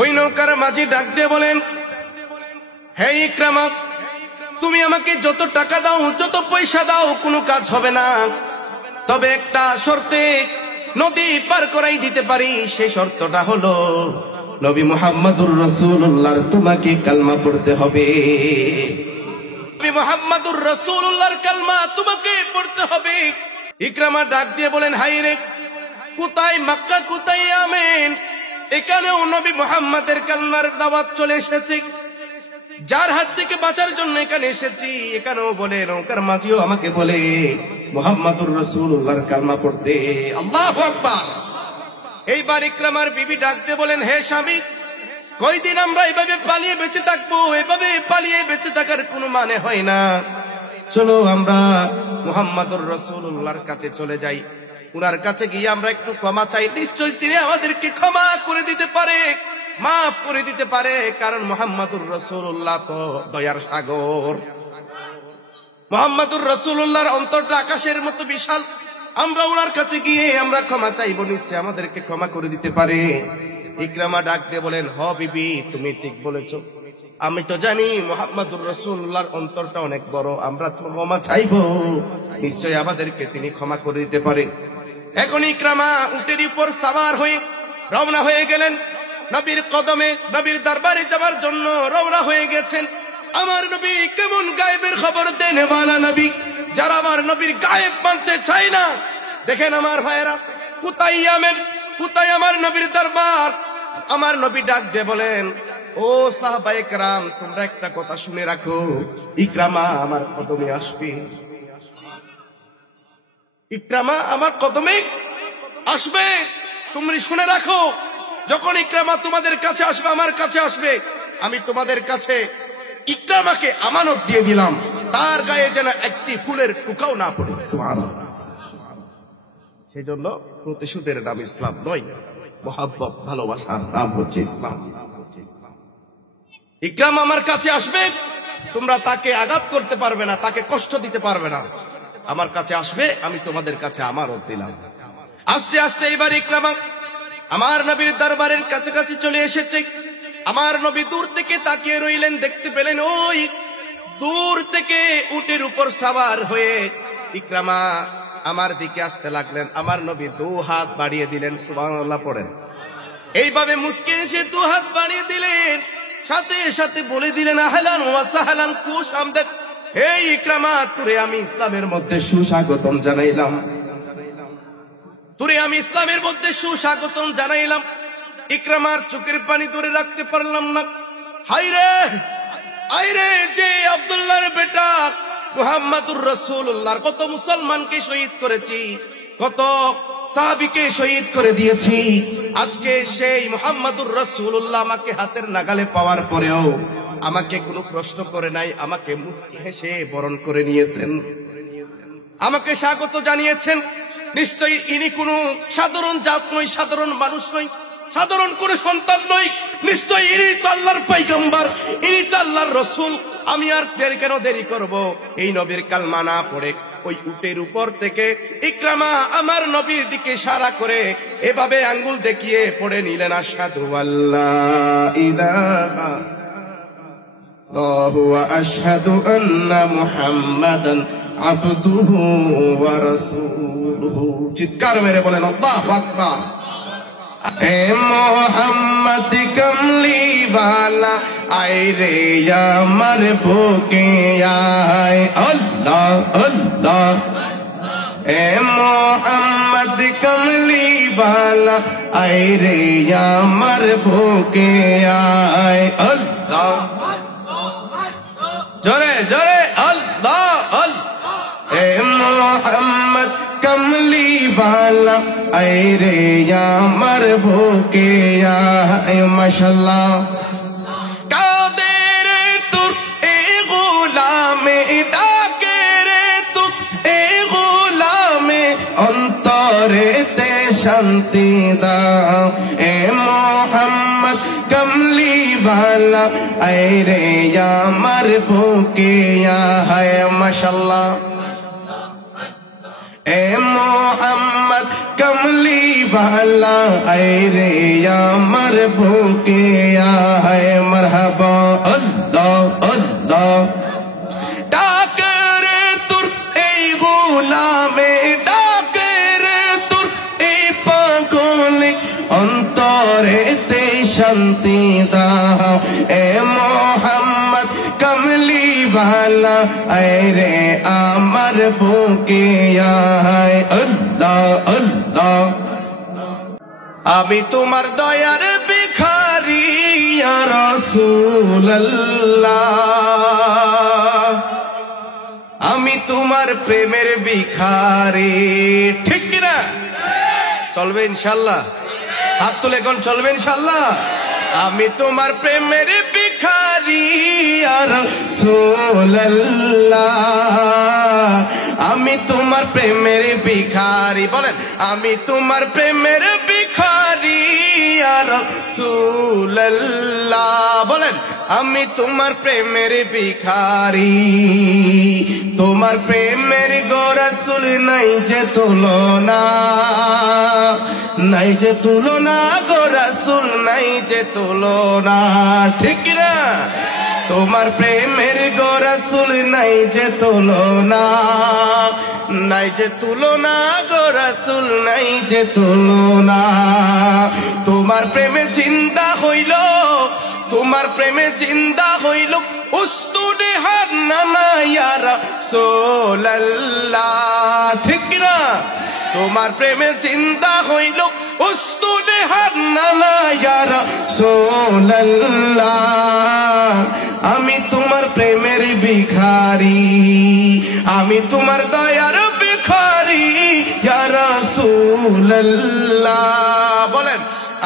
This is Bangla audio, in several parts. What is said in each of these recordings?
ওই নৌকার মাঝি ডাক দিয়ে বলেন, হে ইকরামা, তুমি আমাকে যত টাকা দাও, যত পয়সা দাও, কোনো কাজ হবে না, তবে একটা শর্তে নদী পার করাই দিতে পারি। সেই শর্তটা হলো নবী মুহাম্মদুর রাসূলুল্লাহর তোমাকে কালমা পড়তে হবে। নবী মুহাম্মদুর রাসূলুল্লাহর কালমা তোমাকে পড়তে হবে। ইকরামা ডাক দিয়ে বলেন, হাই রে, কোথায় মক্কা, কোথায় ইয়ামেন, এখানেও নবী মুহাম্মদের কালমার দাওয়াত চলে এসেছে। যার হাত থেকে বাঁচার জন্য এখানে এসেছি, এখানেও বলে, নৌকার মাঝিও আমাকে বলে মুহাম্মদুর রাসূলুল্লাহর কালমা পড়তে। আল্লাহু আকবার। এইবার ইকরামার বিবি ডাক দিয়ে বলেন, হে স্বামী, কয়দিন আমরা এভাবে পালিয়ে বেঁচে থাকবো? এভাবে পালিয়ে বেঁচে থাকার কোনো মানে হয় না। চলো আমরা মুহাম্মদুর রাসূলুল্লাহর কাছে চলে যাই, উনার কাছে গিয়ে আমরা একটু ক্ষমা চাই, নিশ্চয়ই তিনি আমাদেরকে ক্ষমা করে দিতে পারে, মাফ করে দিতে পারে, কারণ মুহাম্মদুর রাসূলুল্লাহ তো দয়ার সাগর। মুহাম্মদুর রাসূলুল্লাহর অন্তরটা আকাশের মতো বিশাল। আমরা ওনার কাছে গিয়ে আমরা ক্ষমা চাইবো, নিশ্চয় আমাদেরকে ক্ষমা করে দিতে পারে। ইকরামা ডাক দিয়ে বলেন, হ বিবি, তুমি ঠিক বলেছো, আমি তো জানি মুহাম্মদুর রাসূলুল্লাহর অন্তরটা অনেক বড়, আমরা তো ক্ষমা চাইবো, নিশ্চয় আমাদেরকে তিনি ক্ষমা করে দিতে পারে। এখন ইকরামা উটের উপর সাওয়ার হয়ে রওনা হয়ে গেলেন, নবীর কদমে, নবীর দরবারে যাওয়ার জন্য রওনা হয়ে গেছেন। আমার নবী কেমন গায়েবের খবর দেন ওয়ালা নবী, যারা আমার নবীর গায়েব মানতে চায় না। দেখেন আমার ভাইয়েরা, কোথায় ইয়ামেন, কোথায় আমার নবীর দরবার? আমার নবী ডাক দিয়ে বলেন, ও সাহাবায়ে কেরাম, তোমরা একটা কথা শুনে রাখো, ইকরামা আমার কদমে আসবে, ইকরামা আমার কদমে আসবে। তুমি শুনে রাখো, যখন ইকরামা তোমাদের কাছে আসবে, আমার কাছে আসবে, আমি তোমাদের কাছে ইকরামাকে আমানত দিয়ে দিলাম, তার গায়ে যেন একটি ফুলের টুকাও না পড়ে। সুবহানাল্লাহ। সেই জন্য প্রতিশোধের নাম ইসলাম নয়, মহব্বত, ভালোবাসার নাম হচ্ছে ইসলাম। ইকরাম আমার কাছে আসবে, তোমরা তাকে আঘাত করতে পারবে না, তাকে কষ্ট দিতে পারবে না। আমার কাছে আসবে, আমি তোমাদের কাছে আমানত দিলাম। আস্তে আস্তে এবার ইকরামা আমার নবীর দরবারের কাছাকাছি চলে এসেছে। আমার নবী দূর থেকে তাকিয়ে রইলেন, দেখতে পেলেন ওই দূর থেকে উটের উপর সাওয়ার হয়ে ইকরামা আমার দিকে আসতে লাগলেন। আমার নবী দু হাত বাড়িয়ে দিলেন, সুবহানাল্লাহ পড়েন। এইভাবে মুচকে এসে দু হাত বাড়িয়ে দিলেন, সাথে সাথে বলে দিলেন, আহলান ওয়া সাহলান, খুশ আমদেদ, হে ইকরামা, তোরে আমি ইসলামের মধ্যে সুস্বাগতম জানাইলাম, তোরে আমি ইসলামের মধ্যে সুস্বাগতম জানাইলাম। ইকরামার চোখের পানি ধরে রাখতে পারলাম না। হায়রে, আইরে, যে আব্দুল্লাহর বেটা মুহাম্মদুর রাসূলুল্লাহর কত মুসলমানকে শহীদ করেছি, কত সাহাবীকে শহীদ করে দিয়েছি, আজকে সেই মুহাম্মদুর রাসূলুল্লাহ আমাকে হাতের নাগালে পাওয়ার পরেও আমাকে কোনো প্রশ্ন করে নাই, আমাকে মুচকি হেসে বরণ করে নিয়েছেন, আমাকে স্বাগত জানিয়েছেন। নিশ্চয়ই ইনি কোনো সাধারণ জাত নয়, সাধারণ মানুষ নয়, সাধারণ কোন সন্তান নয়, নিশ্চয়ই ইনি তো আল্লাহর পয়গম্বর, ইনি তো আল্লাহর রাসূল। আমি আর কেন দেরি করব? এই নবীর কালমা না পড়ে ওই উটের উপর থেকে ইকরামা আমার নবীর দিকে ইশারা করে এভাবে আঙ্গুল দেখিয়ে পড়ে নিলেন, আশহাদু আল্লা ইলাহা ইল্লাল্লাহু ওয়া আশহাদু আন্না মুহাম্মাদান আবদুহু ওয়া রাসূলুহু। চিৎকার মেরে বলেন আল্লাহু আকবার। এ মোহাম্মদ কমলি वाला আয় রে আমার বুকে আয়, আল্লাহ আল্লাহ। এ মোহাম্মদ কমলি वाला আয় রে আমার বুকে আয়, আল্লাহ, জোরে জোরে আল্লাহ আল্লাহ। এ মোহাম্মদ কমলি वाला আয় রে আমার বুকে আয়, মাশাআল্লাহ। কাদের তুর এ গোলামে ডাকে রে, তু এ গোলামে অন্তরে তে শান্তি দাও। এ মোহাম্মদ কমলি वाला আয় রে আমার বুকে আয়, মাশাআল্লাহ। এ মোহাম্মদ কমলি वाला आए रे আমার বুকে আয় মারহাবা আল্লাহ আল্লাহ ডাকে রে তোর এই গোলামে ডাকে রে তোর এই পাগলে অন্তরেতে শান্তি দাও এ মোহাম্মদ কমলি वाला আয় রে আমার বুকে আয় আল্লাহ আল্লাহ আমি তোমার দয়ার ভিখারি ইয়া রাসূলুল্লাহ আমি তোমার প্রেমের ভিখারি ঠিক কি না চলবে ইনশাআল্লাহ হাত তুলে কোন চলবে ইনশাআল্লাহ আমি তোমার প্রেমের ভিখারি ইয়া রাসূলুল্লাহ আমি তোমার প্রেমের ভিখারি বলেন আমি তোমার প্রেমের ভিখারি ইয়া রাসূলুল্লাহ বলেন আমি তোমার প্রেমের ভিখারি তোমার প্রেমের গো রাসূল নাই যে তুলনা নাই যে তুলনা গো রাসূল নাই যে তুলনা ঠিক না তোমার প্রেমের গো রাসূল নাই যে তুলনা নাই যে তুলনা গো রাসূল নাই যে তুলনা তোমার প্রেমে জিন্দা হইল তোমার প্রেমে জিন্দা হইল উস্তুনে হান্নানা ইয়া রাসূলুল্লাহ ঠিক না তোমার প্রেমে জিন্দা হইল উস্তুনে হান্নানা ইয়া রাসূলুল্লাহ আমি তোমার প্রেমের ভিখারি আমি তোমার দয়ার ভিখারি ইয়া রাসূলুল্লাহ বলেন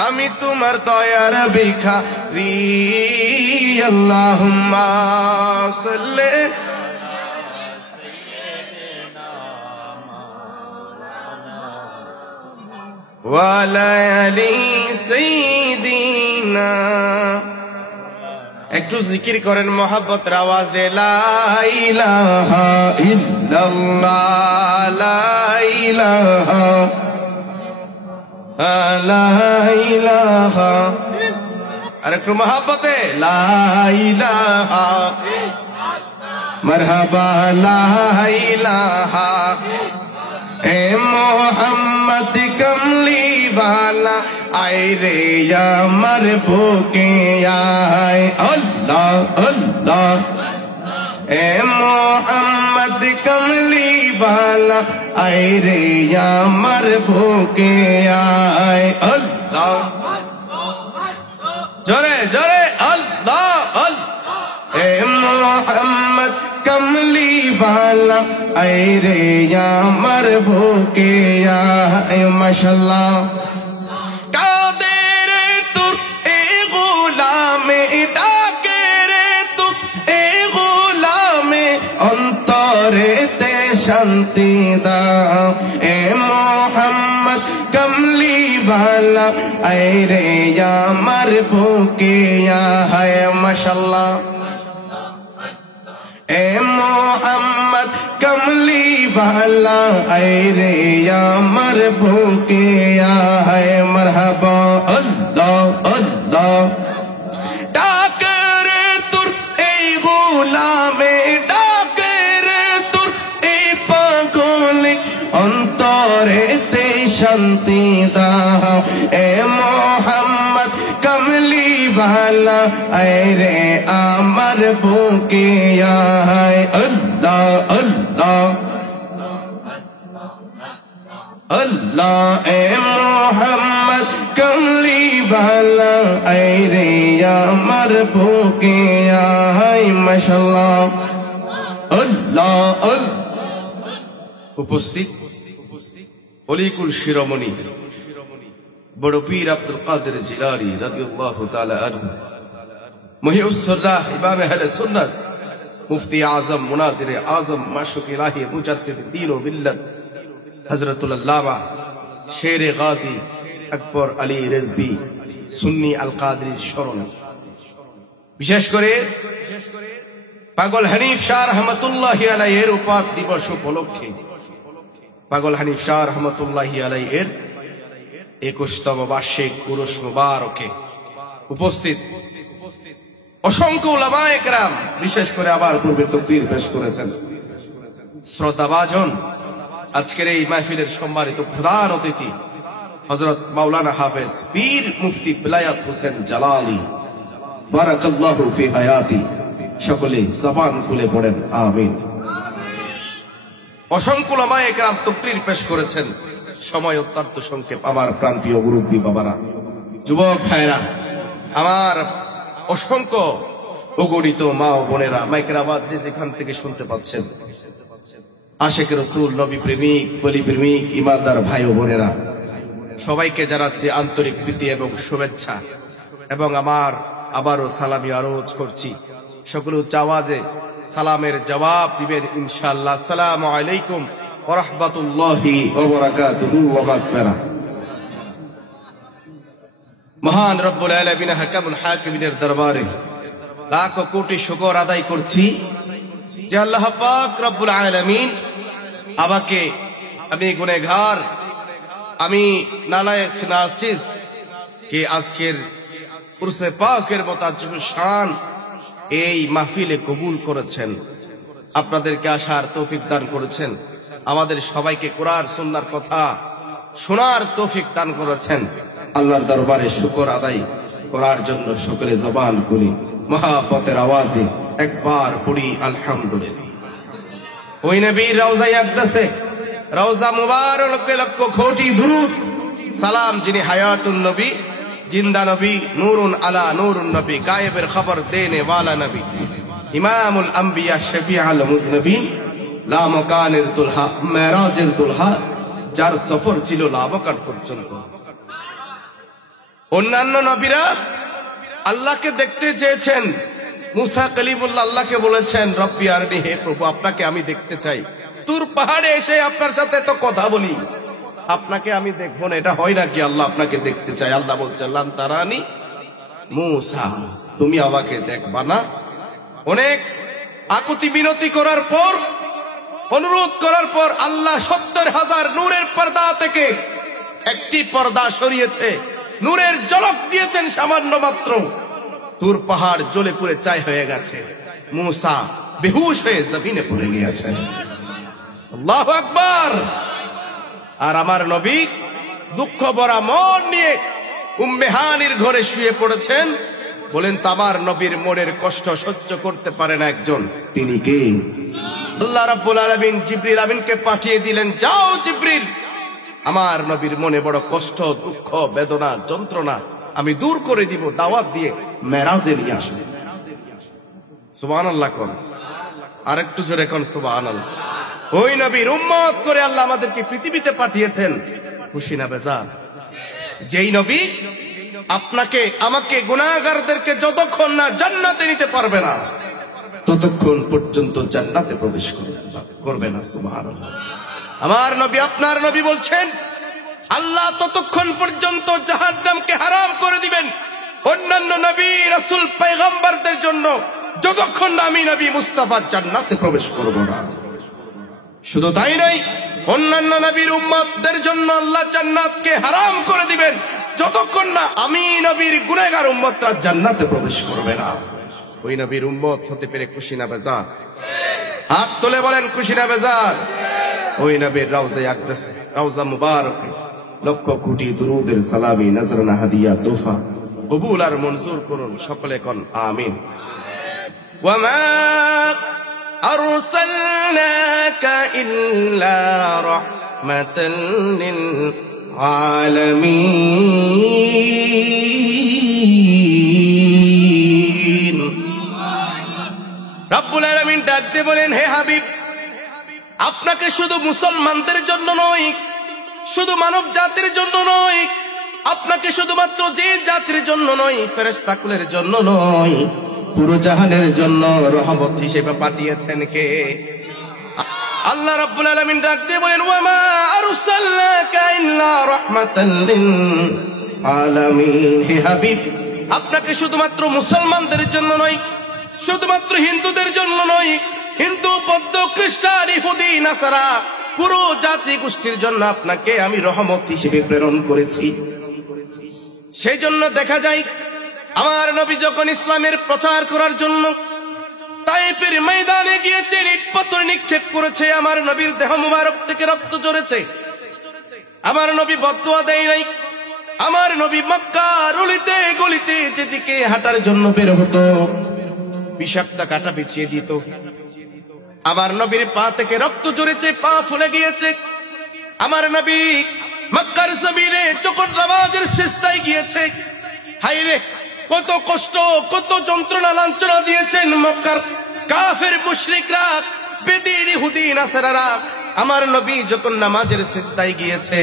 আমি তোমার দয়ার ভিখারি আল্লাহুম্মা সাল্লি ওয়া আলা আলি সাইয়্যিদিনা একটু জিকির করেন মোহাব্বতের আওয়াজে লা ইলাহা ইল্লাল্লাহ লা ইলাহা লা ইলাহা আর একটু মোহাব্বতে লা ইলাহা মারহাবা লা ইলাহা এ মোহাম্মদ কমলি वाला आए रे আমার বুকে আয় আল্লাহ আল্লাহ এ মোহাম্মদ কমলি वाला आए रे আমার বুকে আয় আল্লাহ জোরে জোরে আল্লাহ আল্লাহ এ মোহাম্মদ কমলি वाला आए रे আমার বুকে আয় মাশাআল্লাহ কাদের তোর এই গোলামে ডাকে রে তোর এই গোলামে অন্তরেতে শান্তি দাও এ মোহাম্মদ কমলি वाला आए रे আমার বুকে আয় মাশাআল্লাহ এ মোহাম্মদ কমলি वाला आए रे আমার বুকে আয় মারহাবা আল্লাহ আল্লাহ ডাকে রে তোর এই গোলামে ডাকে রে তোর এই পাগলে অন্তরেতে শান্তি দাও এ মোহাম্মদ কমলি वाला आए रे আমার বুকে আয় আল্লাহ আল্লাহ अल्लाह ए मोहम्मद कमली वाला आए रे আমার বুকে আয় মাশাআল্লাহ আল্লাহ উপস্থিত অলিকুল শিরোমণি বড় পীর আব্দুল কাদের জিলানী রাদিয়াল্লাহু তাআলা আনহু মুহিউস-সুন্নাহ ইমাম আহলে সুন্নাত মুফতি আজম মুনাজির আজম মাশুক ইলাহি মুজাদ্দিদ দ্বীন ও মিল্লাত হযরতুল আল্লামা শের গাজী আকবর আলী রিজভী সুন্নি আল কাদরীর স্মরণে বিশেষ করে পাগল হানিফ শাহ রহমাতুল্লাহি আলাইহির উপাদ দিবস উপলক্ষে পাগল হানিফ শাহ রহমাতুল্লাহি আলাইহির 21তম বার্ষিক উরুস মুবারকে উপস্থিত অসংখ্য উলামায়ে কেরাম, বিশেষ করে আবার পূর্বে তাকবীর পেশ করেছেন শ্রদ্ধাভাজন, আজকের এই মাহফিলের সম্মানিত প্রধান অতিথি হযরত মাওলানা হাফেজ পীর মুফতি বেলায়েত হোসেন জালালী, বারাকাল্লাহু ফি হায়াতি। সকলে জবান খুলে পড়েন আমিন। অসংখ্য উলামায়ে কেরাম তাকরীর পেশ করেছেন। সময় অত্যন্ত সংক্ষেপ। আমার প্রাণপ্রিয় মুরব্বী বাবারা, যুবক ভাইরা, আমার অসংখ্য অগণিত মা ও বোনেরা, মাইকের আওয়াজ যে যেখান থেকে শুনতে পাচ্ছেন, আশিক রাসূল, নবী প্রেমিক, ওলি প্রেমিক, ইমানদার ভাই ও বোনেরা, সবাইকে জানাচ্ছি আন্তরিক প্রীতি এবং শুভেচ্ছা। এবং আমার আবারও সালামি আরজ করছি, সকলে উচ্চ আওয়াজে সালামের জবাব দিবেন ইনশাআল্লাহ। আসসালামু আলাইকুম ওয়া রাহমাতুল্লাহি ওয়া বারাকাতুহু ওয়া মাগফিরাহ। মহান রব্বুল আলামিন হাকামুল হাকিমিনের দরবারে লাখ কোটি শুকর আদায় করছি যে আল্লাহ পাক রব্বুল আলামিন আমাকে, আমি গুনাহগার, আমি নালায়েক নাচিস, কে আজকের উরসে পাকের মুতাজ্জিম শান এই মাহফিলে কবুল করেছেন, আপনাদেরকে আসার তৌফিক দান করেছেন, আমাদের সবাইকে কোরআন সুন্নাহর কথা শোনার তৌফিক দান করেছেন। আল্লাহর দরবারে শুকর আদায় করার জন্য সকলে জবান করি, মহাব্বতের আওয়াজে একবার পড়ি আলহামদুলিল্লাহ। ওই নবীর রওজায়ে আকদাসে, রওজা মুবারকে লক্ষ কোটি দুরূদ সালাম, যিনি হায়াতুন নবী, জিন্দা নবী, নূরুন আলা নূরুন নবী, গায়েবের খবর দেনে ওয়ালা নবী, ইমামুল আম্বিয়া, শফিউল মুজনবিন, লা মাকানের দুলহা, মেরাজের দুলহা, যার সফর ছিল লাবাকাত পর্যন্ত। অন্যান্য নবীরা আল্লাহকে দেখতে চেয়েছেন। মুসা কালিমুল্লাহ আল্লাহকে বলেছেন, রব্বি আরনি, হে প্রভু আপনাকে আমি দেখতে চাই। তুর পাহাড়ে এসে আপনার সাথে তো কথা বলি, আপনাকে আমি দেখবো না, এটা হয় নাকি? আল্লাহ আপনাকে দেখতে চাই। আল্লাহ বলছেন, লান তারানি মুসা, তুমি আমাকে দেখবা না। অনেক আকুতি বিনতি করার পর, অনুরোধ করার পর আল্লাহ ৭০,০০০ নূরের পর্দা থেকে একটি পর্দা সরিয়েছে, নূরের ঝলক দিয়েছেন সামান্য মাত্র। তুর পাহাড় জ্বলে পুড়ে ছাই হয়ে গেছে, মুসা বেহুশ হয়ে জমিনে পড়ে গিয়েছেন। আল্লাহু আকবার। আর আমার নবী দুঃখ ভরা মন নিয়ে উম্মে হানির ঘরে শুয়ে পড়েছেন। বলেন তো, আমার নবীর মনের কষ্ট সহ্য করতে পারে না একজন, তিনি কে? আল্লাহ রাব্বুল আলামিন জিবরিল আমিনকে পাঠিয়ে দিলেন, যাও জিবরিল, আমার নবীর মনে বড় কষ্ট, দুঃখ, বেদনা, যন্ত্রণা আমি দূর করে দিব, দাওয়াত দিয়ে মেরাজে নিয়ে আসবে। সুবহানাল্লাহ কোন, আরেকটু জোরে কোন সুবহানাল্লাহ। ওই নবীর উম্মত করে আল্লাহ আমাদেরকে পৃথিবীতে পাঠিয়েছেন, খুশি না বেজার? যেই নবী আপনাকে আমাকে গুনাহগারদেরকে যতক্ষণ না জান্নাতে নিতে পারবে না, ততক্ষণ পর্যন্ত জান্নাতে প্রবেশ করবে না। সুবহানাল্লাহ। আমার নবী, আপনার নবী বলছেন, আল্লাহ ততক্ষণ পর্যন্ত জাহান্নামকে হারাম করে দিবেন অন্যান্য নবী রাসূল পয়গম্বরদের জন্য, যতক্ষণ না আমি নবী মুস্তাফা জান্নাতে প্রবেশ করব না। শুধু তাই নয়, অন্যান্য নবীর উম্মতদের জন্য আল্লাহ জান্নাতকে হারাম করে দিবেন যতক্ষণ না আমি নবীর গুনাহগার উম্মতরা জান্নাতে প্রবেশ করবে না। ওই নবীর উম্মত হতে পেরে খুশি না বেজার? হাত তুলে বলেন, খুশি না বেজার? ওই নবীর রওজায়ে আকদাস, রওজা মুবারক, লক্ষ কোটি দুরূদের সালামি, নজরানা, হাদিয়া, তোফা কবুল আর মঞ্জুর করুন। সকলে কোন আমিন। ওয়া মা আরসালনাকা ইল্লা রাহমাতাল লিল আলামিন। রব্বুল আলামিন ডাক দিয়ে বলেন, হে হাবিব, আপনাকে শুধু মুসলমানদের জন্য নয়, শুধু মানব জাতির জন্য নয়, আপনাকে শুধুমাত্র যে জাতির জন্য নয়, ফেরেশতাকুলের জন্য নয়, পুরো জাহানের জন্য রহমত হিসেবে পাঠিয়েছেন কে? আল্লাহ রাব্বুল আলামিন ডাক দিয়ে বলেন, ওয়া মা আরসালনাকা ইল্লা রাহমাতাল লিল আলামিন। হে হাবিব, আপনাকে শুধুমাত্র মুসলমানদের জন্য নয়, শুধুমাত্র হিন্দুদের জন্য নয়, হিন্দু, বৌদ্ধ, খ্রিস্টান, ইহুদি, নাসারা পুরো জাতি গোষ্ঠীর জন্য আপনাকে আমি রহমত হিসেবে প্রেরণ করেছি। সেই জন্য দেখা যায় আমার নবী যখন ইসলামের প্রচার করার জন্য তায়েফের ময়দানে গিয়েছে, ইট পাথর নিক্ষেপ করেছে, আমার নবীর দেহ মুবারক থেকে রক্ত ঝরেছে, আমার নবী বদদুয়া দেয় নাই। আমার নবী মক্কার অলিতে গলিতে যেদিকে হাঁটার জন্য বের হতো বিষাক্ত কাঁটা বিছিয়ে দিত। আমার নবীর পা থেকে রক্ত ঝরেছে, পা ফুলে গিয়েছে। আমার নবী মক্কার জমিনে চকর নামাজের সিজদায় গিয়েছে। হায়রে কত কষ্ট, কত যন্ত্রণা লাঞ্ছনা দিয়েছেন মক্কার কাফের মুশরিকরা, বেদিন ইহুদি নাসারারা। আমার নবী যখন নামাজের সিজদায় গিয়েছে,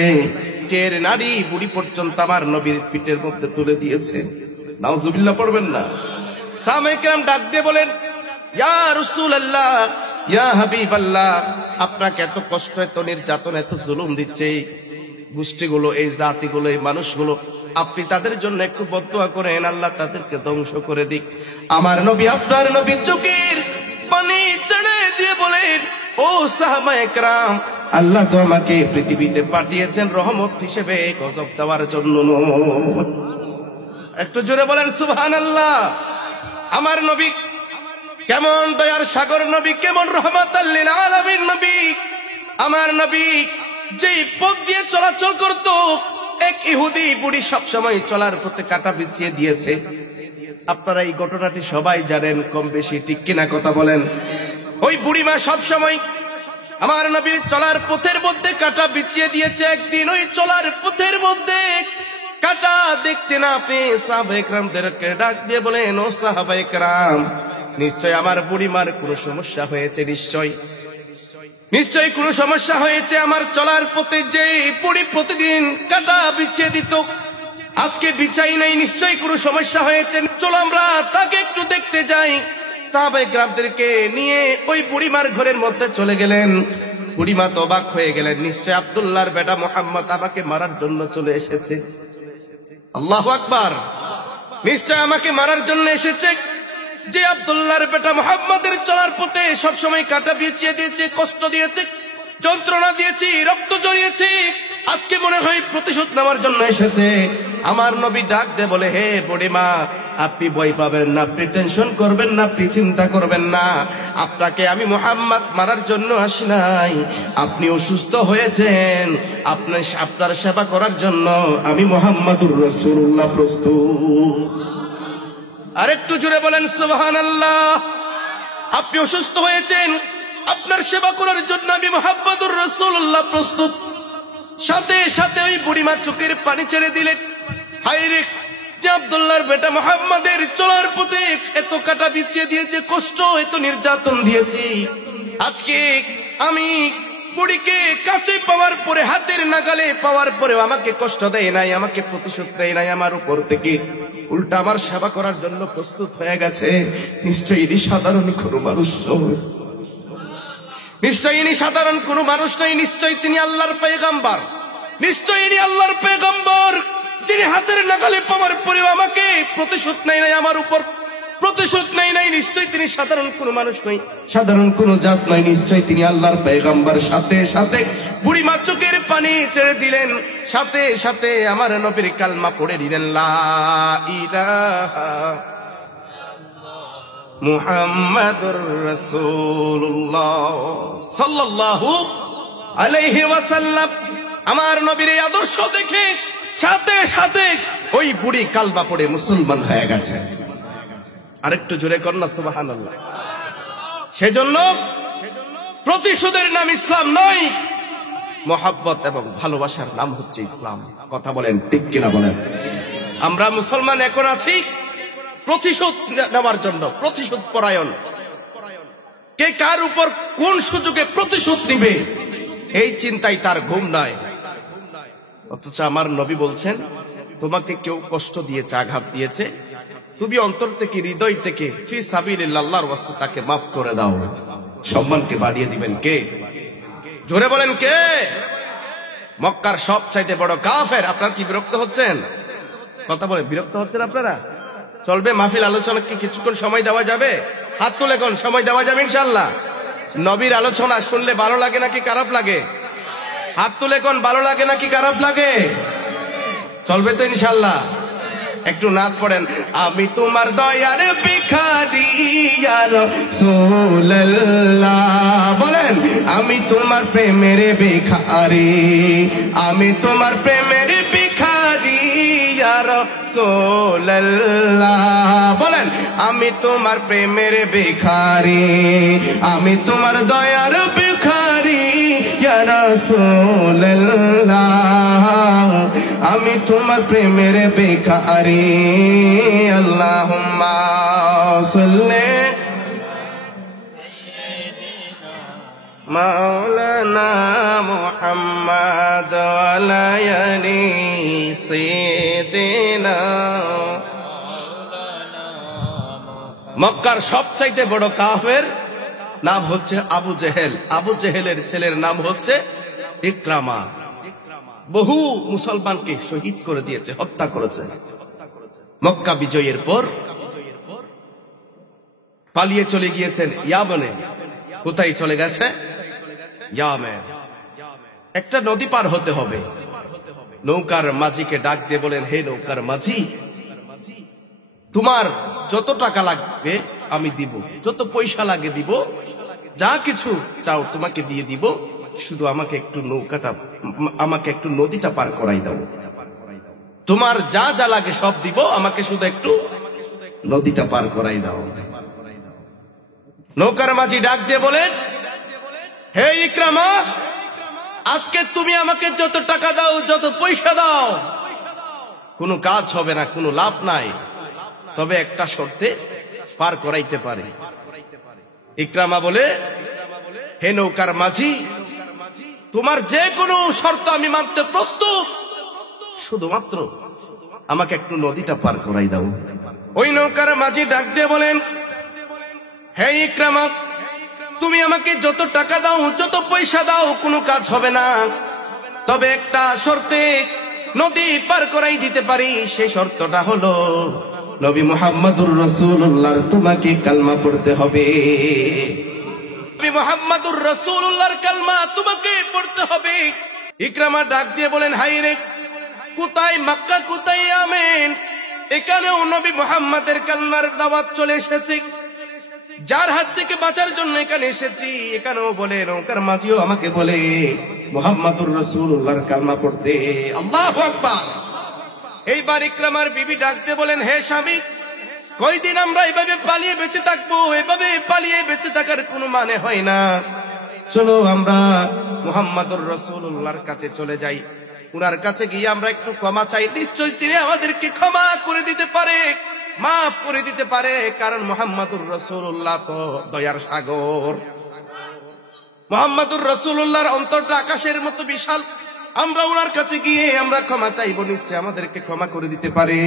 টের নারী বুড়ি পর্যন্ত আমার নবীর পিঠের মধ্যে তুলে দিয়েছে। নাউজুবিল্লাহ পড়বেন না? সাহাবায়ে কেরাম ডাক দিয়ে বলেন, ইয়া রাসূলুল্লাহ, ইয়া হাবিবাল্লাহ, আপনাকে এত কষ্ট, এত নির্যাতন, এত জুলুম দিচ্ছে এই গোষ্ঠীগুলো, এই জাতিগুলো, এই মানুষগুলো, আপনি তাদের জন্য একটু বদদুয়া করেন, আল্লাহ তাদেরকে ধ্বংস করে দিক। আমার নবী, আপনার নবী চোখের পানি ছেড়ে দিয়ে বলেন, ও সাহাবায়ে কেরাম, আল্লাহ তো আমাকে পৃথিবীতে পাঠিয়েছেন রহমত হিসেবে, গজব দেওয়ার জন্য। একটু জোরে বলেন সুবহানাল্লাহ। আমার নবী কেমন দয়ার সাগর নবী, কেমন রহমাতাল লিল আলামিন নবী। আমার নবী যেই পথ দিয়ে চলাচল করত, এক ইহুদি বুড়ি সবসময় চলার পথে কাঁটা বিছিয়ে দিয়েছে। আপনারা এই ঘটনাটি সবাই জানেন কম বেশি, ঠিক কিনা কথা বলেন? ওই বুড়িমা সবসময় আমার নবীর চলার পথের মধ্যে কাঁটা বিছিয়ে দিয়েছে। একদিন ওই চলার পথের মধ্যে কাঁটা দেখতে না পেয়ে সাহাবায়ে কেরামদেরকে ডাক দিয়ে বলেন, ও সাহাবায়ে কেরাম, নিশ্চয় আমার বুড়িমার কোনো সমস্যা হয়েছে, নিশ্চয় কোনো সমস্যা হয়েছে। আমার চলার পথে যে বুড়ি প্রতিদিন কাঁটা বিছিয়ে দিত, আজকে বিছাই নাই, নিশ্চয়ই কোনো সমস্যা হয়েছে। চলো আমরা তাকে একটু দেখতে যাই। সাহাবায়ে কেরামদেরকে নিয়ে ওই বুড়িমার ঘরের মধ্যে চলে গেলেন। বুড়িমা তো অবাক হয়ে গেলেন, নিশ্চয় আব্দুল্লাহর বেটা মুহাম্মদ আমাকে মারার জন্য চলে এসেছে। আল্লাহু আকবার, নিশ্চয় আমাকে মারার জন্য এসেছে। যে আব্দুল্লাহর বেটা মুহাম্মদের চলার পথে সবসময় কাঁটা বিছিয়ে দিয়েছে, কষ্ট দিয়েছে, যন্ত্রণা দিয়েছি, রক্ত জড়িয়েছি, আজকে মনে হয় প্রতিশোধ নেওয়ার জন্য এসেছে। আমার নবী ডাক দে বলে, হে বুড়িমা, আপনি ভয় পাবেন না, আপনি টেনশন করবেন না, আপনি চিন্তা করবেন না। আপনাকে আমি মুহাম্মদ মারার জন্য আসি নাই, আপনি অসুস্থ হয়েছেন, আপনার সেবা করার জন্য আমি মুহাম্মাদুর রাসূলুল্লাহ প্রস্তুত। আরেকটু জোরে বলেন সুবহানাল্লাহ। আপনি অসুস্থ হয়েছেন, আপনার সেবা করার জন্য আমি মুহাম্মাদুর রাসূলুল্লাহ প্রস্তুত। সাথে সাথে ওই বুড়িমা চোখের পানি ছেড়ে দিলেন। হায়রে, যে আব্দুল্লাহর বেটা মুহাম্মাদের চলার পথে এত কাঁটা বিছিয়ে দিয়েছে, কষ্ট, এত নির্যাতন দিয়েছি, আজকে আমি বুড়িকে কাছে পাওয়ার পরে, হাতের নাগালে পাওয়ার পরেও আমাকে কষ্ট দেয় নাই, আমাকে প্রতিশোধ দেয় নাই, আমার উপর থেকে উল্টা আমার সেবা করার জন্য প্রস্তুত হয়ে গেছে। নিশ্চয়ই ইনি সাধারণ কোনো মানুষ নয়, নিশ্চয়ই ইনি সাধারণ কোনো মানুষ নয়, নিশ্চয়ই তিনি আল্লাহর পয়গম্বর, নিশ্চয়ই ইনি আল্লাহর পয়গম্বর, যিনি হাতের নাগালে পাওয়ার পরেও আমাকে প্রতিশোধ নেয় নাই, আমার উপর প্রতিশোধ নেয় নাই। নিশ্চয়ই তিনি সাধারণ কোনো মানুষ নয়, সাধারণ কোনো জাত নয়, নিশ্চয়ই তিনি আল্লাহর পয়গম্বর। সাথে সাথে বুড়িমা চোখের পানি ছেড়ে দিলেন, সাথে সাথে আমার নবীর কালমা পড়ে দিলেন, লা ইলাহা মুহাম্মাদুর রাসূলুল্লাহ সাল্লাল্লাহু আলাইহি ওয়াসাল্লাম। আমার নবীর এই আদর্শ দেখে সাথে সাথে ওই বুড়ি কালমা পড়ে মুসলমান হয়ে গেছে। আরেকটু জোরে কর না সুবহানাল্লাহ। সেজন্য প্রতিশোধের নাম ইসলাম নয়, মহব্বত এবং ভালোবাসার নাম হচ্ছে ইসলাম। কথা বলেন ঠিক কিনা বলেন? আমরা মুসলমান এখন আছি প্রতিশোধ নেওয়ার জন্য, প্রতিশোধ পরায়ণ। কে কার উপর কোন সুযোগে প্রতিশোধ নিবে এই চিন্তায় তার ঘুম নাই। অথচ আমার নবী বলছেন, তোমাকে কেউ কষ্ট দিয়েছে, আঘাত দিয়েছে, তুমি অন্তর থেকে, হৃদয় থেকে ফি সাবিলিল্লাহ, আল্লাহর ওয়াস্তে তাকে মাফ করে দাও। সম্মানকে বাড়িয়ে দিবেন কে? জোরে বলেন কে? মক্কার সবচাইতে বড় কাফের। আপনারা কি বিরক্ত হচ্ছেন? কথা বলে বিরক্ত হচ্ছেন আপনারা? চলবে মাহফিল আলোচনা, কি কিছুক্ষণ সময় দেওয়া যাবে? হাত তুলে কোন সময় দেওয়া যাবে ইনশাআল্লাহ? নবীর আলোচনা শুনলে ভালো লাগে নাকি খারাপ লাগে? হাত তুলে কোন ভালো লাগে নাকি খারাপ লাগে? চলবে তো ইনশাল্লাহ? একটু নাচ পড়েন। আমি তোমার দয়ার ভিখারি ইয়া রাসূলুল্লাহ, বলেন আমি তোমার প্রেমের ভিখারি, আমি তোমার প্রেমের ভিখারি ইয়া রাসূলুল্লাহ, বলেন আমি তোমার প্রেমের ভিখারি, আমি তোমার দয়ার ভিখারি ইয়া রাসূলুল্লাহ, আমি তোমার প্রেমের ভিখারি। আল্লাহুম্মা সাল্লি মাওলানা মুহাম্মদ ওয়ালা আলি সাইয়্যিদিনা। মক্কার সবচাইতে বড় কাফের নাম হচ্ছে আবু জেহেল। আবু জেহেলের ছেলের নাম হচ্ছে ইকরামা। বহু মুসলমানকে শহীদ করে দিয়েছে, হত্যা করেছে। মক্কা বিজয়ের পর পালিয়ে চলে গিয়েছেন ইয়ামনে। কোথায় চলে গেছে? ইয়ামেন। একটা নদী পার হতে হবে। নৌকার মাঝিকে ডাক দিয়ে বলেন, হে নৌকার মাঝি, তোমার যত টাকা লাগবে আমি দিব, যত পয়সা লাগে দিব, যা কিছু চাও তোমাকে দিয়ে দিব, শুধু আমাকে একটু নদীটা পার করাই দাও। তোমার যা যা লাগে সব দিব, আমাকে শুধু একটু নদীটা পার করাই দাও। নৌকার মাঝি ডাক দিয়ে বলেন, হে ইকরামা, আজকে তুমি আমাকে যত টাকা দাও, যত পয়সা দাও, কোনো কাজ হবে না, কোনো লাভ নাই, তবে একটা শর্তে পার করাইতে পারে। ইকরামা বলে, হে নৌকার মাঝি, তোমার যে কোনো শর্ত আমি মানতে প্রস্তুত, শুধুমাত্র আমাকে একটু নদীটা পার করাই দাও। ওই নৌকার মাঝি ডাক দিয়ে বলেন, হে ইকরামা, তুমি আমাকে যত টাকা দাও, যত পয়সা দাও, কোনো কাজ হবে না, তবে একটা শর্তে নদী পার করাই দিতে পারি। সেই শর্তটা হলো, নবী মুহাম্মদুর রাসূলুল্লাহর তোমাকে কালমা পড়তে হবে। নবী মুহাম্মদুর রাসূলুল্লাহর কালমা তোমাকে পড়তে হবে। ইকরামা ডাক দিয়ে বলেন, হাই রে, কোথায় মক্কা, কোথায় ইয়ামেন, এখানেও নবী মুহাম্মদের কালমার দাওয়াত চলে এসেছে। যার হাত থেকে বাঁচার জন্য এখানে এসেছি, এখানেও বলে, নৌকার মাঝিও আমাকে বলে মুহাম্মদুর রাসূলুল্লাহর কালমা পড়তে। আল্লাহু আকবার। এইবার ইকরামার বিবি ডাকতে বলেন, হে স্বামী, কয়দিন আমরা এভাবে পালিয়ে বেঁচে থাকবো? এভাবে পালিয়ে বেঁচে থাকার কোনো মানে হয় না। চলো আমরা মুহাম্মদুর রাসূলুল্লাহর কাছে চলে যাই, উনার কাছে গিয়ে আমরা একটু ক্ষমা চাই, নিশ্চয়ই তিনি আমাদেরকে ক্ষমা করে দিতে পারে, মাফ করে দিতে পারে, কারণ মুহাম্মদুর রাসূলুল্লাহ তো দয়ার সাগর। মুহাম্মদুর রাসূলুল্লাহর অন্তরটা আকাশের মতো বিশাল। আমরা ওনার কাছে গিয়ে আমরা ক্ষমা চাইবো, নিশ্চয় আমাদেরকে ক্ষমা করে দিতে পারে।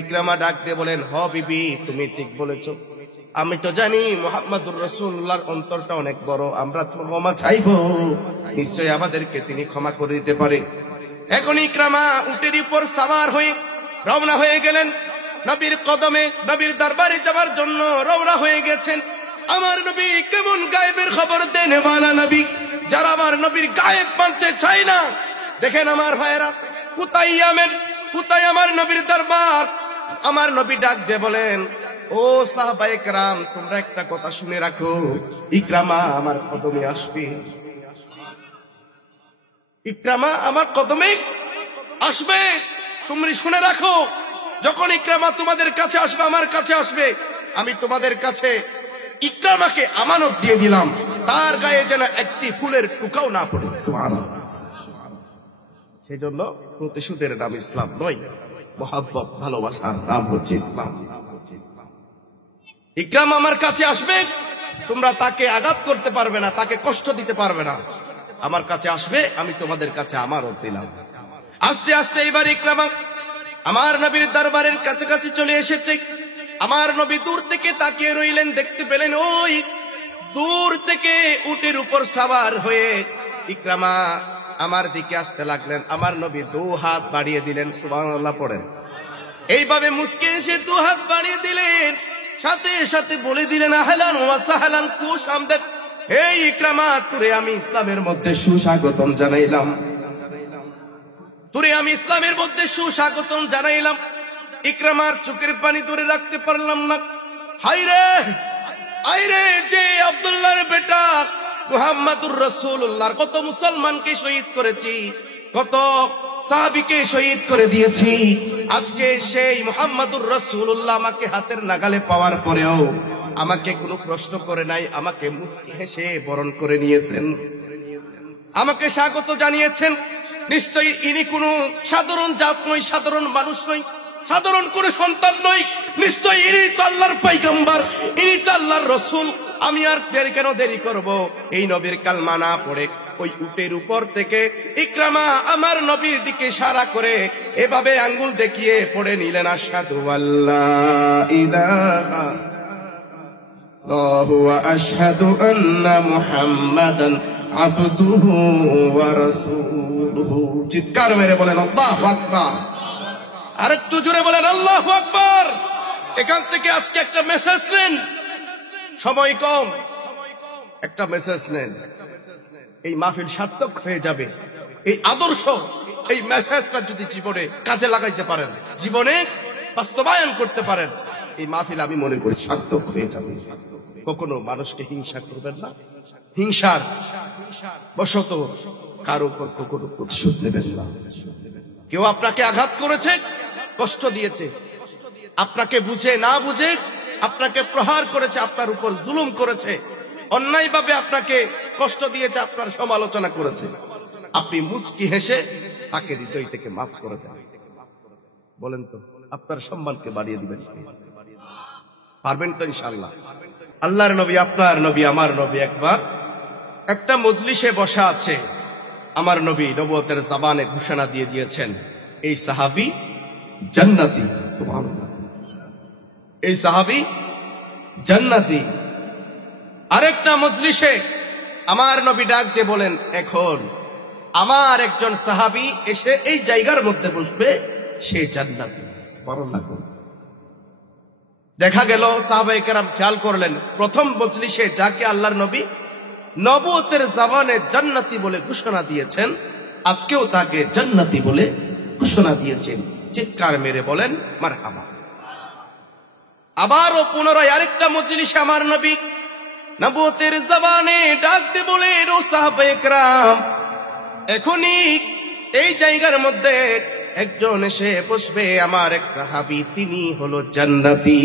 ইকরামা ডাক দিয়ে বলেন, হ বিবি, তুমি ঠিক বলেছো, আমি তো জানি মুহাম্মদুর রাসূলুল্লাহর অন্তরটা অনেক বড়, আমরা তো ক্ষমা চাইবো, নিশ্চয় আমাদেরকে তিনি ক্ষমা করে দিতে পারে। এখন ইকরামা উটের উপর সাওয়ার হয়ে রওনা হয়ে গেলেন। নবীর কদমে, নবীর দরবারে যাওয়ার জন্য রওনা হয়ে গেছেন। আমার নবী কেমন গায়েবের খবর দেন ওয়ালা নবী, যারা আমার নবীর গায়েব মানতে চায় না। দেখেন আমার ভাইয়েরা, কোথায় ইয়ামেন, কোথায় আমার নবীর দরবার। আমার নবী ডাক দিয়ে বলেন, ও সাহাবায়ে কেরাম, তোমরা একটা কথা শুনে রাখো, ইকরামা আমার কদমে আসবে, ইকরামা আমার কদমে আসবে। তোমরা শুনে রাখো, যখন ইকরামা তোমাদের কাছে আসবে, আমার কাছে আসবে, আমি তোমাদের কাছে ইকরামাকে আমানত দিয়ে দিলাম, তার গায়ে যেন একটি ফুলের টুকাও না পড়ে। সুবহানাল্লাহ। সেই জন্য প্রতিশোধের নাম ইসলাম নয়, মহব্বত, ভালোবাসার নাম হচ্ছে ইসলাম। ইকরামা আমার কাছে আসবে, তোমরা তাকে আঘাত করতে পারবে না, তাকে কষ্ট দিতে পারবে না। আমার কাছে আসবে, আমি তোমাদের কাছে আমানত দিলাম। আস্তে আস্তে এবার ইকরামা আমার নবীর দরবারের কাছাকাছি চলে এসেছে। আমার নবী দূর থেকে তাকিয়ে রইলেন, দেখতে পেলেন ওই দূর থেকে উটের উপর সাওয়ার হয়ে ইকরামা আমার দিকে আসতে লাগলেন। আমার নবী দু হাত বাড়িয়ে দিলেন, সুবহানাল্লাহ পড়েন। এইভাবে মুচকে এসে দু হাত বাড়িয়ে দিলেন, সাথে সাথে বলে দিলেন, আহলান ওয়া সাহলান, খুশ আমদেদ, এই ইকরামা, তোরে আমি ইসলামের মধ্যে সুস্বাগতম জানাইলাম, তোরে আমি ইসলামের মধ্যে সুস্বাগতম জানাইলাম। ইকরামার চোখের পানি ধরে রাখতে পারলাম না। হায়রে আইরে, যে আব্দুল্লাহর বেটা মুহাম্মাদুর রাসূলুল্লাহর কত মুসলমানকে শহীদ করেছি, কত সাহাবীকে শহীদ করে দিয়েছি, আজকে সেই মুহাম্মাদুর রাসূলুল্লাহ আমাকে হাতের নাগালে পাওয়ার পরেও আমাকে কোনো প্রশ্ন করে নাই, আমাকে মুচকি হেসে বরণ করে নিয়েছেন, আমাকে স্বাগত জানিয়েছেন। নিশ্চয়ই ইনি কোনো সাধারণ জাত নয়, সাধারণ মানুষ নয়, সাধারণ কোনো সন্তান নয়, নিশ্চয়ই ইনি তো আল্লাহর পয়গম্বর, ইনি তো আল্লাহর রসুল। আমি আর কেন দেরি করব? এই নবীর কালমা না পড়ে ওই উটের উপর থেকে ইকরামা আমার নবীর দিকে ইশারা করে এভাবে আঙ্গুল দেখিয়ে পড়ে নিলেন, আশহাদু আল্লা ইলাহা ইল্লাল্লাহু ওয়া আশহাদু আন্না মুহাম্মাদান আবদুহু ওয়া রাসূলুহু। চিৎকার মেরে বলেন আল্লাহু আকবার। আরেকটু জোরে বলেন আল্লাহু আকবার। এখান থেকে আজকে একটা মেসেজ নেন, সময় কম, একটা মেসেজ নেন, এই মাহফিল সার্থক হয়ে যাবে। এই আদর্শ, এই মেসেজটা যদি জীবনে কাজে লাগাইতে পারেন, জীবনে বাস্তবায়ন করতে পারেন, এই মাহফিল আমি মনে করি সার্থক হয়ে যাবে। কখনো মানুষকে হিংসা করবেন না, হিংসার বশত কারো উপর কখনো প্রতিশোধ নেবেন না। কেউ আপনাকে আঘাত করেছে, কষ্ট দিয়েছে, আপনাকে বুঝে না বুঝে আপনাকে প্রহার করেছে, আপনার উপর জুলুম করেছে, অন্যায়ভাবে আপনাকে কষ্ট দিয়েছে, আপনার সমালোচনা করেছে, আপনি মুচকি হেসে তাকে হৃদয় থেকে মাফ করে দেন। বলেন তো আপনার সম্মানকে বাড়িয়ে দিবেন, পারবেন তো ইনশাআল্লাহ? আল্লাহর নবী, আপনার নবী, আমার নবী একবার একটা মজলিসে বসা আছে, আমার নবী নবুয়তের জবানে ঘোষণা দিয়ে দিয়েছেন, এই সাহাবী জান্নাতি। সুবহানাল্লাহ, এই সাহাবী জান্নাতি। আরেকটা মজলিসে আমার নবী ডাক দিয়ে বলেন, এখন আমার একজন সাহাবী এসে এই জায়গার মধ্যে বসবে, সে জান্নাতি। সুবহানাল্লাহ। দেখা গেল সাহাবায়ে কেরাম খেয়াল করলেন, প্রথম মজলিসে যাকে আল্লাহর নবী নবুয়তের জবানে জান্নাতি বলে ঘোষণা দিয়েছেন, আজকেও তাকে জান্নাতি বলে ঘোষণা দিয়েছেন। চিৎকার মেরে বলেন মারহাবা। আবারও পুনরায় আরেকটা মজলিসে আমার নবী নবুয়তের জবানে ডাক দিয়ে বলেন, ও সাহাবায়ে কেরাম, এখনই এই জায়গার মধ্যে একজন এসে বসবে, আমার এক সাহাবী, তিনি হলো জান্নাতি।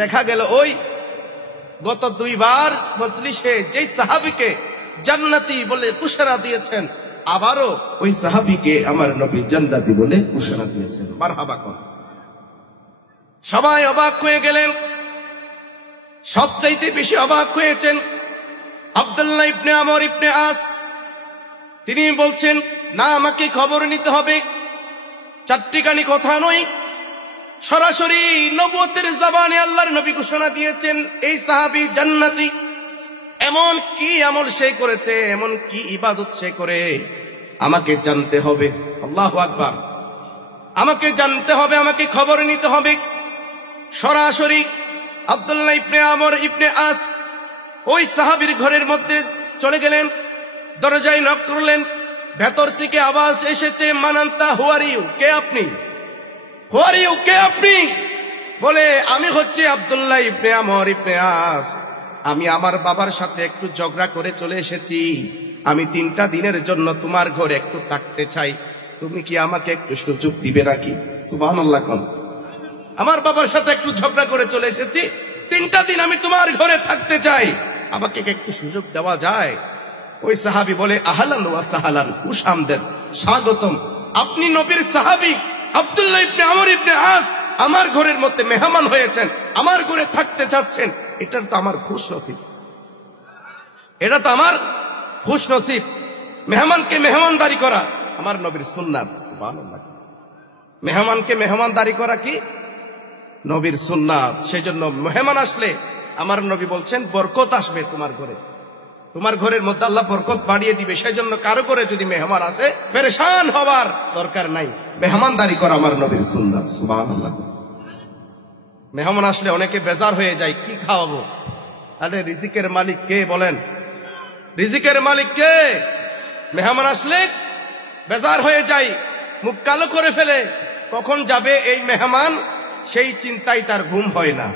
দেখা গেল ওই গত দুইবার মজলিসে যেই সাহাবীকে জান্নাতি বলে ঘোষণা দিয়েছেন, আবারও ওই সাহাবীকে আমার নবী জান্নাতি বলে ঘোষণা দিয়েছেন। মারহাবা কর। সবাই অবাক হয়ে গেলেন। সবচাইতে বেশি অবাক হয়েছেন আব্দুল্লাহ ইবনে আমর ইবনে আস। তিনি বলছেন, না, আমাকে খবর নিতে হবে, চারটিখানি কথা নয়, সরাসরি নবুয়তের জবানে আল্লাহর নবী ঘোষণা দিয়েছেন এই সাহাবী জান্নাতি। এমন কি আমল সে করেছে, এমন কি ইবাদত সে করে, আমাকে জানতে হবে। আল্লাহু আকবার। আমাকে জানতে হবে, আমাকে খবর নিতে হবে। সরাসরি আব্দুল্লাহ ইবনে আমর ইবনে আস ওই সাহাবীর ঘরের মধ্যে চলে গেলেন, দরজায় নক করলেন। ভেতর থেকে আওয়াজ এসেছে, মানান্তা, হু আর ইউ, কে আপনি, হু আর ইউ, কে আপনি? বলে, আমি হচ্ছি আব্দুল্লাহ ইবনে আমর ইবনে আস, আমি আমার বাবার সাথে একটু ঝগড়া করে চলে এসেছি, আমি 3টা দিনের জন্য তোমার ঘরে একটু থাকতে চাই, তুমি কি আমাকে একটু সুযোগ দিবে নাকি? সুবহানাল্লাহ। আমার বাবার সাথে একটু ঝগড়া করে চলে এসেছি, 3টা দিন আমি তোমার ঘরে থাকতে চাই, আমাকে একটু সুযোগ দেওয়া যায়? ওই সাহাবী বলে, আহলান ওয়া সাহলান, খুশ আমদেদ, স্বাগতম, আপনি নবীর সাহাবী আব্দুল্লাহ ইবনে আমর ইবনে আস আমার ঘরের মধ্যে মেহমান হয়েছেন, আমার ঘরে থাকতে চাচ্ছেন, এটা তো আমার খুশ নসিব, এটা তো আমার খুশ নসিব। মেহমানকে মেহমানদারি করা আমার নবীর সুন্নাত। সুবহানাল্লাহ। মেহমানকে মেহমানদারি করা কি নবীর সুন্নাত। সেজন্য মেহমান আসলে আমার নবী বলছেন, বরকত আসবে তোমার ঘরে, তোমার ঘরের মধ্যে আল্লাহ বরকত বাড়িয়ে দিবে। সেজন্য কারো করে যদি মেহমান আসে, পেরেশান হবার দরকার নাই, মেহমানদারি করা আমার নবীর সুন্নাত। সুবহানাল্লাহ। মেহমান আসলে অনেকে বেজার হয়ে যায়, কি খাওয়াবো, আরে রিজিকের মালিক কে বলেন? রিজিকের মালিক কে? মেহমান আসলে বেজার হয়ে যায়, মুখ কালো করে ফেলে, কখন যাবে এই মেহমান সেই চিন্তায় তার ঘুম হয় না।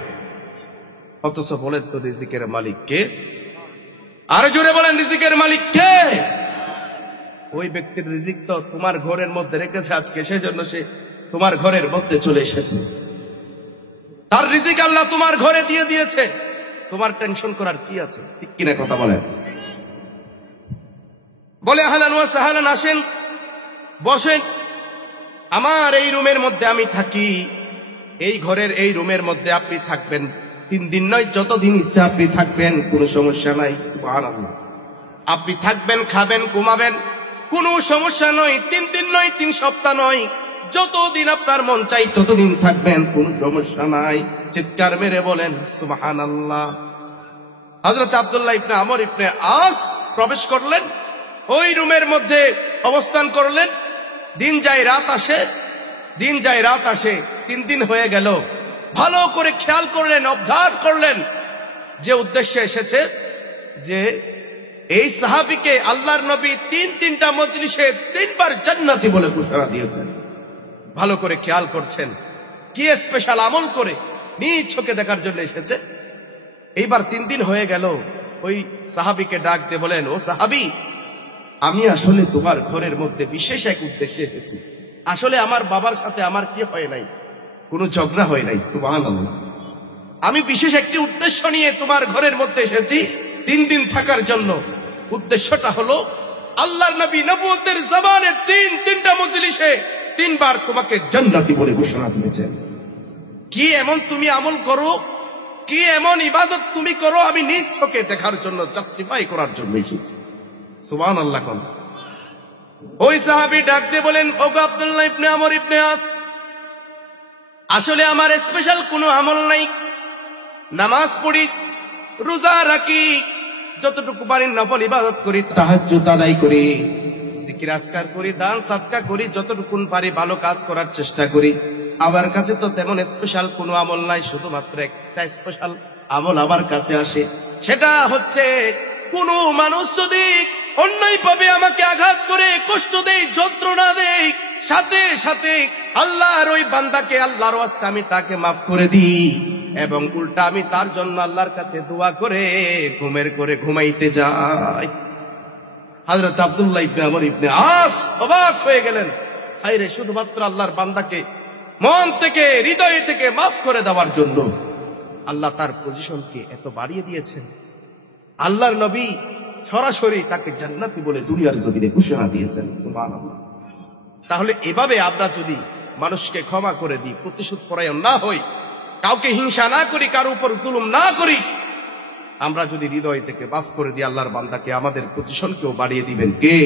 অথচ বলেন তো রিজিকের মালিক কে? আরো জোরে বলেন রিজিকের মালিক কে? ওই ব্যক্তির রিজিক তো তোমার ঘরের মধ্যে রেখেছে আজকে, সেজন্য সে তোমার ঘরের মধ্যে চলে এসেছে। তার রিজিক আল্লাহ তোমার ঘরে দিয়ে দিয়েছে, তোমার টেনশন করার কি আছে? ঠিক কিনা কথা বলেন? বলে আহলান ওয়া সাহলান, আসেন বসেন, আমার এই রুমের মধ্যে আমি থাকি, এই ঘরের এই রুমের মধ্যে আপনি থাকবেন 3 দিন নয়, যতদিন ইচ্ছা আপনি থাকবেন, কোনো সমস্যা নাই। সুবহানাল্লাহ। আপনি থাকবেন, খাবেন, ঘুমাবেন, কোনো সমস্যা নয়। 3 দিন নয়, 3 সপ্তাহ নয়, যতদিন আপনার মন চাই ততদিন থাকবেন, কোনো সমস্যা নাই। চিৎকার মেরে বলেন সুবহানাল্লাহ। হযরত আব্দুল্লাহ ইবনে আমর ইবনে আস প্রবেশ করলেন, ওই রুমের মধ্যে অবস্থান করলেন। দিন যায় রাত আসে, দিন যায় রাত আসে, 3 দিন হয়ে গেল। ভালো করে খেয়াল করলেন, অবজার্ভ করলেন, যে উদ্দেশ্যে এসেছে, যে এই সাহাবীকে আল্লাহর নবী 3টা মজলিসে 3 বার জান্নাতি বলে ঘোষণা দিয়েছেন। ভালো করে খেয়াল করছেন, কি স্পেশাল আমল করে নিজ চোখে দেখার জন্য এসেছে। এইবার 3 দিন হয়ে গেল, ওই সাহাবীকে ডাক দিয়ে বলেন, ও সাহাবী, আমি আসলে তোমার ঘরের মধ্যে বিশেষ এক উদ্দেশ্যে এসেছি। আসলে আমার বাবার সাথে আমার কি হয় নাই, কোনো ঝগড়া হয় নাই। সুবহানাল্লাহ। আমি বিশেষ একটি উদ্দেশ্য নিয়ে তোমার ঘরের মধ্যে এসেছি 3 দিন থাকার জন্য। উদ্দেশ্যটা হলো, আল্লাহর নবী নবুয়তের জবানে 3টা মজলিসে 3 বার তোমাকে জান্নাতি বলে ঘোষণা দিয়েছেন। কি এমন তুমি আমল করো, কি এমন ইবাদত তুমি করো, আমি নিজ চোখে দেখার জন্য, জাস্টিফাই করার জন্য এসেছি। সুবহানাল্লাহ। ওই সাহাবী ডাক দিয়ে বলেন, ওগো আব্দুল্লাহ ইবনে আমর ইবনে আস, আসলে আমার স্পেশাল কোনো আমল নাই। নামাজ পড়ি, রোজা রাখি, যতটুকু পারি নফল ইবাদত করি, তাহাজ্জুদ আদায় করি, জিকির আজকার করি, দান সাদকা করি, যতটুকু পারি ভালো কাজ করার চেষ্টা করি। আমার কাছে তো তেমন স্পেশাল কোনো আমল নাই, শুধুমাত্র একটা স্পেশাল আমল আমার কাছে আসে। সেটা হচ্ছে, কোনো মানুষ যদি অন্যায় ভাবে আমাকে আঘাত করে, কষ্ট দেয়, যন্ত্রণা দেয়, সাথে সাথে আল্লাহর ওই বান্দাকে আল্লাহর ওয়াস্তে আমি তাকে মাফ করে দিই, এবং উল্টা আমি তার জন্য আল্লাহর কাছে দোয়া করে ঘুমের করে ঘুমাইতে যাই। হযরত আব্দুল্লাহ ইবনে আমর ইবনে আস অবাক হয়ে গেলেন, হায়রে, শুধুমাত্র আল্লাহর বান্দাকে মন থেকে, হৃদয় থেকে মাফ করে দেওয়ার জন্য আল্লাহ তার পজিশনকে এত বাড়িয়ে দিয়েছেন। আল্লাহর নবী সরাসরি তাকে জান্নাতি বলে দুনিয়ার জমিনে ঘোষণা দিয়েছেন। সুবহানাল্লাহ। তাহলে এভাবে আমরা যদি মানুষকে ক্ষমা করে দিই, প্রতিশোধ পরায়ণ না হই, কাউকে হিংসা না করি, কারো উপর জুলুম না করি, আমরা যদি হৃদয় থেকে মাফ করে দিই, আল্লাহর বান্দাকে, আমাদের পজিশনকেও বাড়িয়ে দিবেন কে?